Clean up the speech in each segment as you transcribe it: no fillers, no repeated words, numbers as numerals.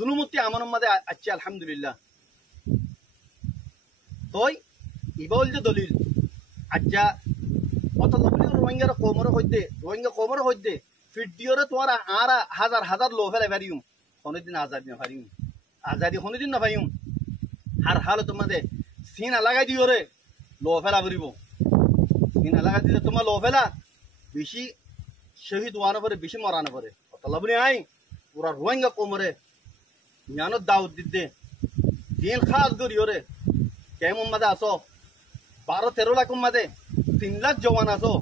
জুলুমতি আমার মাঝে আছে আলহামদুলিল্লাহ তোই ইবল যে দলিল আজ্জা অত রোহিঙ্গার কোমর হইতে ফিডিওরে তোমার আর হাজার হাজার লো ফেলে পারিম কোনোদিন আজাদি না পারিম আজাদি কোনোদিন না পাইম হার হাল তোমাদের সিনা লাগাই দিও রে লো ফেলা করিব সিনা লাগাই দিলে তোমার লো ফেলা বেশি শহীদ ওয়ানো পরে বেশি মরানো পরে অতলা বলি আই পুরা রোহিঙ্গা কোমরে জ্ঞানত দাউদ দিতে দিন খাস করিও রে কেমন মাঝে আসো 12-13 লাখ মাঝে 3 লাখ জওয়ান আসো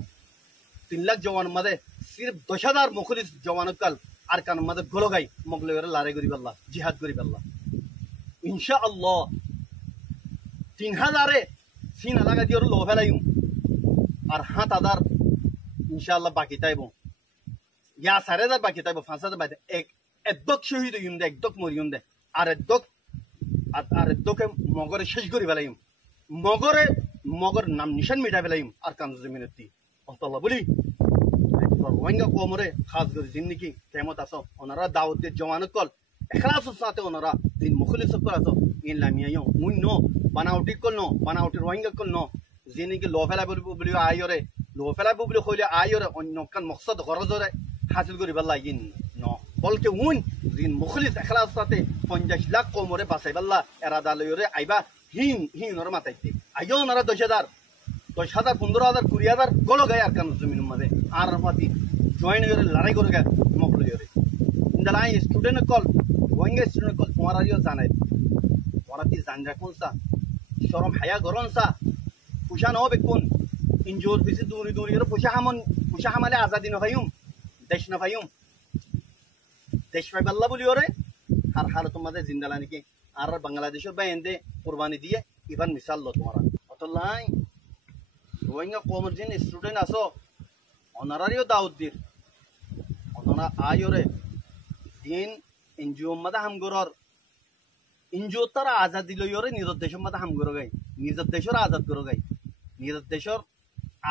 3 লাখ জওয়ান মাঝে সির্ফ 10,000 মুখলিস জওয়ান কাল আর কান মাঝে গোলো গাই মগলে লারে করি পাল্লা জিহাদ করি পাল্লা ইনশাআল্লাহ 3,000 সিনা লাগা দিওর লো ফেলাইম আর 7,000 ইনশাআল্লাহ বাকি তাইব ইয়া 4,000 বাকি তাইব 5,000 বাকি একদক শহীদ হইম দে একদক মরিম দে আর একদকে মগরে শেষ করি ফেলাইম মগর নাম নিশান মিটা ফেলাইম আর কান জমিনতি অতলা বলি রোহিঙ্গা কোমরে খাস করে জিন্দিগি কেমত আসো ওনারা দাউদ দিয়ে জওয়ানত কল এখলাসের সাথে ওনারা দিন মুখলিস কল আসো ইনলামিয়াও মুন নো বানাউটি কল নো বানাউটি রোহিঙ্গা কল নো জিন্দিগি লো ফেলা বলি আইরে লো ফেলা বলি কইলে আইরে অন্য কান মকসদ গরজরে হাসিল করি পাল্লা ইন নো বলকে উন দিন মুখলিস এখলাস সাথে 50 লাখ কোমরে বাসাই পাল্লা এরাদা লইরে আইবা হিন ওর মাথাইতে আইও ওনারা 10,000 15,000 20,000 গোলো গায় আর কান জমিন মাঝে আর মাতি জয়েন করে লড়াই করে গায় মকল করে ইন্দালাই স্টুডেন্ট কল রোহিঙ্গা স্টুডেন্ট কল তোমারা দিও জানাই ওরা কি জান রাখুন সা শরম হায়া গরন সা পুষা ন বেকুন ইনজোর বেশি দূরি করে পুষা হামালে আজাদি না ভাইম দেশ না ভাইম দেশ ভাই বাল্লা বলি ওরে আর হাল তোমাদের জিন্দালা নাকি আর বাংলাদেশের বাইন্দে কুরবানি দিয়ে ইভান মিসাল লো তোমারা অতলাই রোহিঙ্গা কোমর জিন স্টুডেন্ট আসো অনারারিও দাউদ দির অনারা আয়োরে দিন এনজিও মাদা হামগরর এনজিও তারা আজাদি লইরে নিজের দেশের মাদা হামগর গাই নিজের দেশের আজাদ করো গাই নিজের দেশের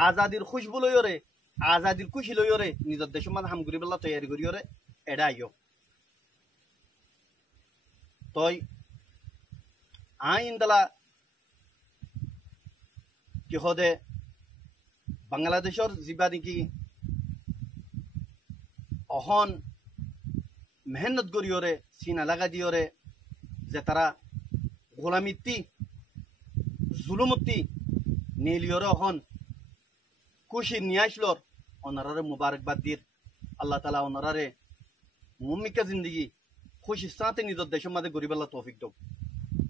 আজাদির খুশবু লইরে আজাদির খুশি লইরে নিজের দেশের মাদা হামগরি বেলা তৈরি করিরে এডা আইও তই আইন দালা কি হদে বাংলাদেশের যা নাকি অহন মেহনত করিওরে সিনা লাগা দিওরে যে তারা গোলামিতি জুলুমতি নিলিওরে অহন খুশি নিয়ে আসলোর ওনারে মুবারকবাদ দির আল্লাহ তালা ওনারে মুমিকা জিন্দগি খুশির সাথে নিজের দেশের মাঝে গরিবাল্লা তৌফিক দো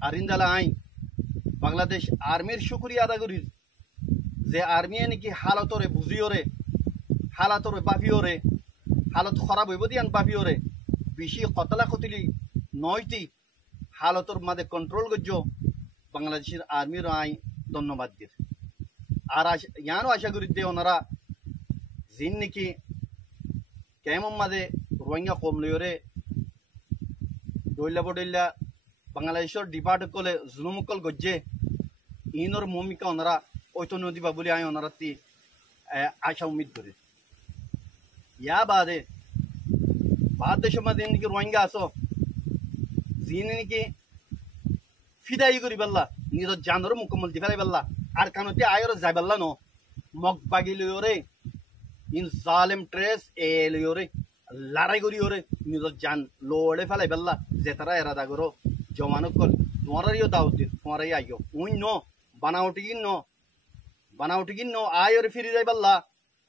আর ইন্দালা আইন বাংলাদেশ আর্মির শুক্রিয়া আদা করি যে আর্মি নাকি হালতরে বুঝিওরে হালাতরে বাফিওরে হালত খারাপ হইব দিয়ান বাফিওরে বেশি কতলা কতলি নয়টি হালতর মাঝে কন্ট্রোল করছ বাংলাদেশের আর্মির আই ধন্যবাদ দির আর ইয়ানও আশা করি দে ওনারা জিন নাকি কেমন মাঝে রোহিঙ্গা কম লইরে ডইলা বডইলা বাংলাদেশের ডিপার্ট কলে জুলুমকল গজ্জে ইনর ভূমিকা ওনারা ওইতো নদীবা বলে আমি ওনারা আশা উম্মিদ করি ইয়া বাদে দেশের মাঝে নাকি রোহিঙ্গা আসো যিনি নাকি ফিদাই করি পাল্লা নিজের জানর মুকম্মল দি ফেলাই পাল্লা আর কানতে আয়র যাই পাল্লা ন মগ বাগি লইরে ইন জালেম ট্রেস এ লইরে লড়াই করি ওরে নিজের জান লড়ে ফেলাই পাল্লা যে তারা এরাদা করো জমানো কল তোমারাইও দাও দিন তোমারাই আইও উই ন বানাউটি কিন ন আয়রে ফিরে যাই পাল্লা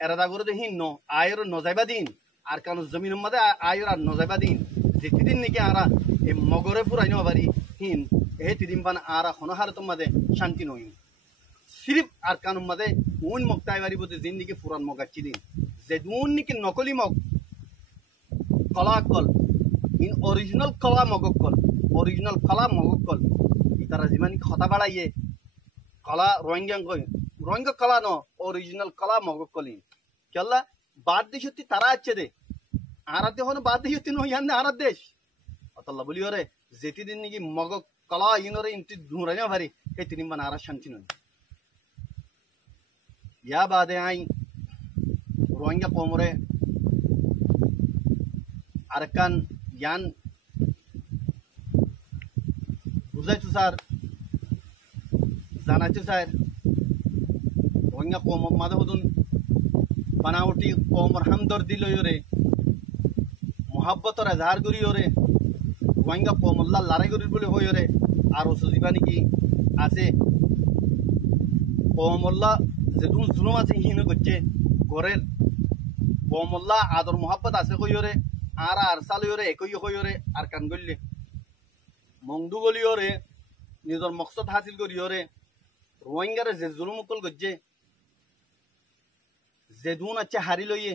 এরাদা করে দেখিন ন আয়র নজাইবা দিন আর কারণ জমিনের মধ্যে আয়র আর নজাইবা দিন যেদিন নাকি আরা এই মগরে ফুরাই নেওয়া পারি হিন এই তিদিন পান আরা হনহার তোমাদে শান্তি নই সিরিফ আর কানুন মাদে উন মগতাই পারিব যে জিন্দিগি ফুরান মগাচ্ছি দিন যে উন নাকি নকলি মগ কলা কল ইন অরিজিনাল কলা মগক কল অরিজিনাল কলা মগক কল ইতারা যিমান খতা বাড়াইয়ে কলা রোহিঙ্গা কলা ন অরিজিনাল কলা মগক কলি কেল্লা বাদ দেশতি তারা আছে দে আরাতে হন বাদ দেশতি ন ইয়ান আরাত দেশ অতল্লা বলি ওরে যেতি দিন নাকি মগক কলা ইনরে ইনতি ধুরাইনা ভারি এই তিন মান আরা শান্তি নয় ইয়া বাদে আই রোহিঙ্গা কোমরে আরকান ইয়ান বুঝাইছো স্যার জানাইছো স্যার রোহিঙ্গা কম মাদে হদুন বানাওটি কমর হামদর দিল রে মোহাব্বতর এজাহার করি রে রোহিঙ্গা কমল্লা লড়াই করি বলে হই রে আর সুজিবা নাকি আছে কমল্লা যেটুন জুলুম আছে হিনে করছে ঘরের কমল্লা আদর মোহাব্বত আছে কই রে আর সাল রে একই হই রে আর কান গললে মংদু গলি রে নিজের মকসদ হাসিল করি রে রোহিঙ্গারে যে জুলুম করছে যেদুন আছে হারি লইয়ে